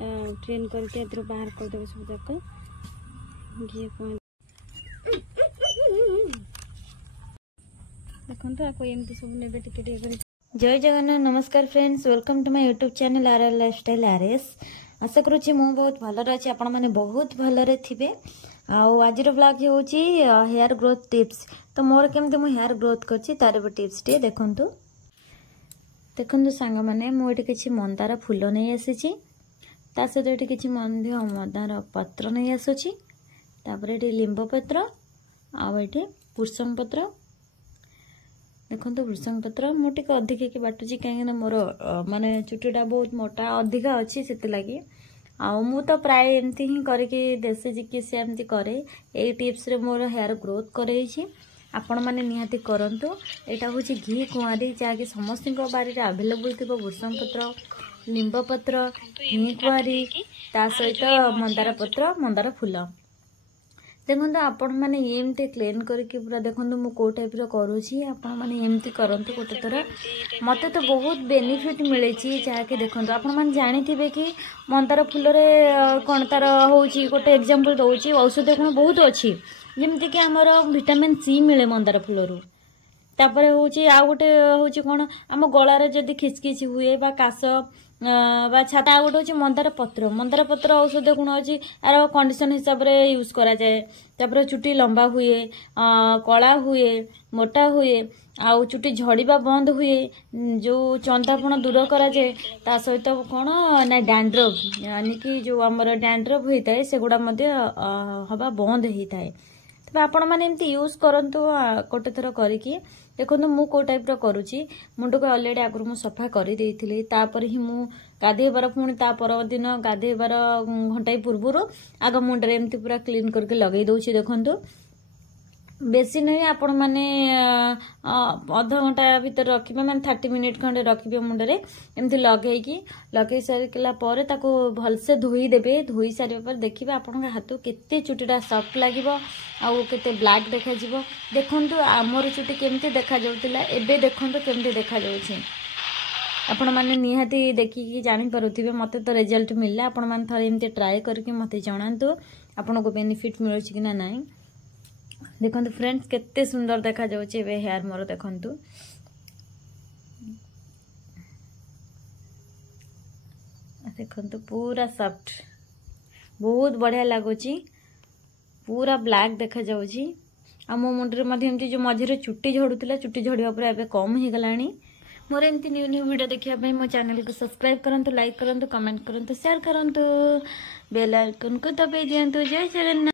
Train करके बाहर करदेवे सब जाक घी देखो आपको एमती सब ने टिके जय जगन्नाथ नमस्कार friends welcome to my YouTube channel RR lifestyle RS आशा करुच्ची मु बहुत भलरे अच्छी आपण मैंने बहुत भलरे थे आज ब्लॉग होची हेयर ग्रोथ टिप्स तो मोर केमती मु हेयर ग्रोथ करछि तार भी टिप्स टे देखंतु देखंतु सांग माने मु एठी किछि मंदार फूल नै आसीछि ता सहित एठी किछि मंदार पत्र नै आसुछि तापर एठी लिंब पत्र आ एठी पुष्पम पत्र देखो भृषंग पत्र मुझे अधिक की बाटुची कहीं मोर माने चुटीटा बहुत मोटा अधिका अच्छी से लगी मु तो प्राय एमती ही करके देसी चिकित्सा एमती करे यही टिप्स रे मोर हेयर ग्रोथ करे आपण मैंने निहाती करंतु एटा होची घी कुआरी जहाँकि समस्त बारी अवेलेबल थी भृषंग पत्र लिंब पत्र घी कुआरी ता सहित मंदार पत्र मंदार फूल देखो आपण मैंने एमती क्लीन करके पूरा देखो मु को टाइप करुँची आपण मैंने एमती करंतु गोटे थर मत तो बहुत बेनिफिट मिले जहाँकि देखो आपण मैंने जानी थे कि मंदार फूल कौन तार होची गोटे एग्जांपल दउची औषध गुण बहुत अच्छी जमती कि आमर विटामिन सी मिले मंदार फूल तापर होची आ गोटे होची कौन आम गलार जदि खिचखिच हुए बा काश बा छाता गोटे हूँ मंदार पत्र औषध गुण अच्छी यार कंडीशन हिसाब रे यूज करा जाए तापर चुटी लंबा हुए कला हुए मोटा हुए आउ चुटी झड़ीबा बंद हुए जो चंदापण दूर करा जाए ता सहित कौन ना डैंड्रफ यानी कि जो आमर डैंड्रफ होता है सेगुड़ा हवा बंद होता है तबे आपण मैंने एमती यूज करंतु गोटे थर करके देखो मु को टाइप करुच्ची मुंड को अलरेडी आगु मु सफा कर देइथिली तापर ही मु गाधेबार पुणी ता परदिन गाधेबार घंटाए पूर्व आग मुंडे एमती पूरा क्लीन करके लगे दउछि देखंतु बेसी नहीं आपण मैंने अध घंटा भीतर रखिबे माने 30 मिनिट खंडे रखिबे मुंडरे एमती लगे सारिकला पर ताको भलसे धोई देबे धोई सारिबा पर देखिबे आपण हाथ केते चुटीटा सॉफ्ट लागिबो आ केते ब्लैक देखा जिवो देखंतु आमर चुटी केमती देखा जाउतिला एबे देखंतु केमती देखा जाउछि आपण माने निहाती देखिकी जानि पारुथिबे मते तो रिजल्ट मिलला आपण माने थरे एमती ट्राई करके मते जणांतु आपण को बेनिफिट मिलुछि कि ना नाही देखो फ्रेंड्स केते सुंदर देखा जाउछि बे हेयर मोर देखंतु देखंतु पूरा सॉफ्ट बहुत बढ़िया लागुछि पूरा ब्लैक देखा जाउछि आ मो मुंडरे मध्ये एमती जो मझिरे चुट्टी झड़ुतिला चुट्टी झड़िया पर एबे कम ही गलानी मोर एमती न्यू न्यू वीडियो देखिया पई मो चैनल को सब्सक्राइब करंतु लाइक करंतु कमेंट करंतु शेयर करंतु बेल आइकन को दबाई दियंतु जय जगन्नाथ।